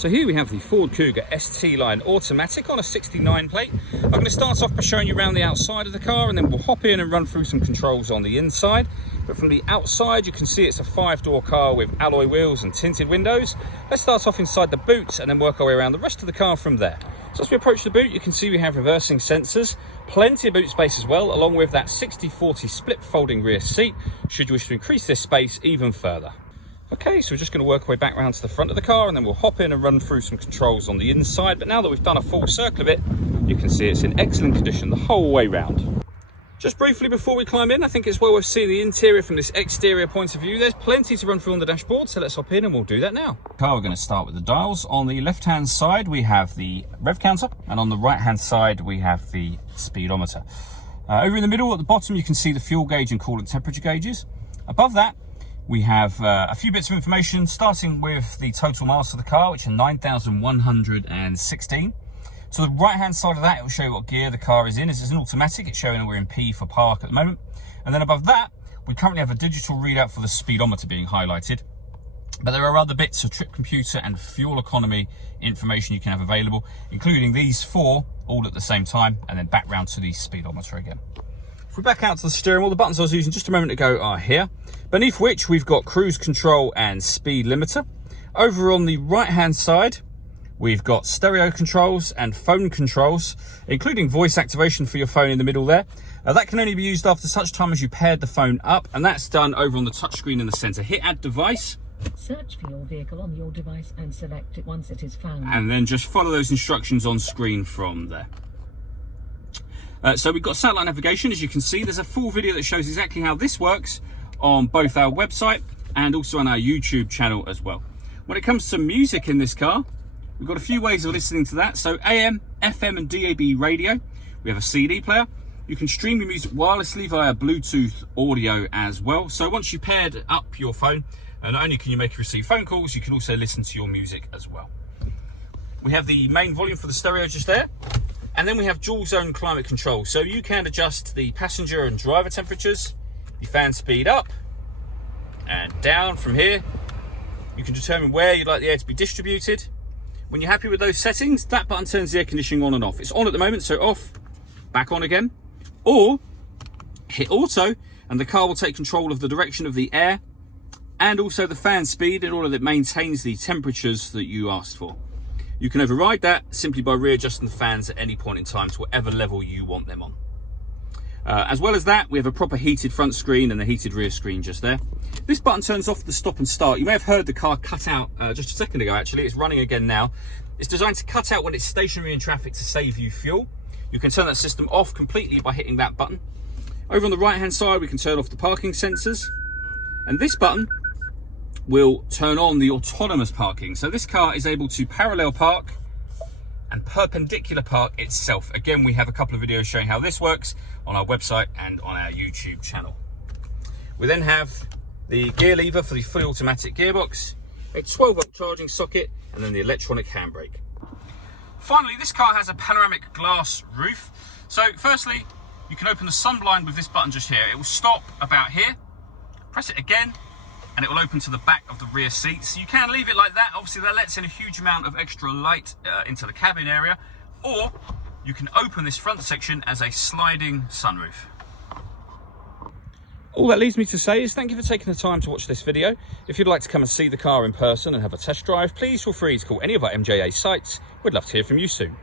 So here we have the Ford Kuga ST line automatic on a 69 plate. I'm going to start off by showing you around the outside of the car, and then we'll hop in and run through some controls on the inside. But from the outside, you can see it's a 5-door car with alloy wheels and tinted windows. Let's start off inside the boot and then work our way around the rest of the car from there. So as we approach the boot, you can see we have reversing sensors, plenty of boot space as well, along with that 60/40 split folding rear seat, should you wish to increase this space even further. Okay, so we're just going to work our way back around to the front of the car, and then we'll hop in and run through some controls on the inside. But now that we've done a full circle of it, you can see it's in excellent condition the whole way round. Just briefly before we climb in, I think it's well worth seeing the interior from this exterior point of view. There's plenty to run through on the dashboard, so let's hop in and we'll do that now. We're going to start with the dials. On the left-hand side, we have the rev counter, and on the right-hand side, we have the speedometer. Over in the middle at the bottom, you can see the fuel gauge and coolant temperature gauges. Above that, we have a few bits of information, starting with the total miles of the car, which are 9,116. To the right-hand side of that, it will show you what gear the car is in. As it's an automatic, it's showing that we're in P for park at the moment. And then above that, we currently have a digital readout for the speedometer being highlighted. But there are other bits of trip computer and fuel economy information you can have available, including these four all at the same time, and then back round to the speedometer again. If we back out to the steering wheel, the buttons I was using just a moment ago are here, beneath which we've got cruise control and speed limiter. Over on the right-hand side, we've got stereo controls and phone controls, including voice activation for your phone in the middle there. That can only be used after such time as you paired the phone up, and that's done over on the touchscreen in the center. Hit add device. Search for your vehicle on your device and select it once it is found. And then just follow those instructions on screen from there. So we've got satellite navigation. As you can see, there's a full video that shows exactly how this works on both our website and also on our YouTube channel as well. When it comes to music in this car, we've got a few ways of listening to that. So AM, FM and DAB radio. We have a CD player. You can stream your music wirelessly via Bluetooth audio as well. So once you paired up your phone, not only can you make and receive phone calls, you can also listen to your music as well. We have the main volume for the stereo just there. And then we have dual zone climate control. So you can adjust the passenger and driver temperatures, the fan speed up and down from here. You can determine where you'd like the air to be distributed. When you're happy with those settings, that button turns the air conditioning on and off. It's on at the moment, so off, back on again. Or hit auto, and the car will take control of the direction of the air and also the fan speed in order that it maintains the temperatures that you asked for. You can override that simply by readjusting the fans at any point in time to whatever level you want them on. As well as that, we have a proper heated front screen and a heated rear screen just there. This button turns off the stop and start. You may have heard the car cut out just a second ago, actually. It's running again now. It's designed to cut out when it's stationary in traffic to save you fuel. You can turn that system off completely by hitting that button. Over on the right-hand side, we can turn off the parking sensors. And this button will turn on the autonomous parking. So this car is able to parallel park and perpendicular park itself. Again, we have a couple of videos showing how this works on our website and on our YouTube channel. We then have the gear lever for the fully automatic gearbox, a 12-volt charging socket, and then the electronic handbrake. Finally, this car has a panoramic glass roof. So firstly, you can open the sunblind with this button just here. It will stop about here. Press it again, and it will open to the back of the rear seat. So you can leave it like that. Obviously, that lets in a huge amount of extra light into the cabin area. Or you can open this front section as a sliding sunroof. All that leaves me to say is thank you for taking the time to watch this video. If you'd like to come and see the car in person and have a test drive, please feel free to call any of our MJA sites. We'd love to hear from you soon.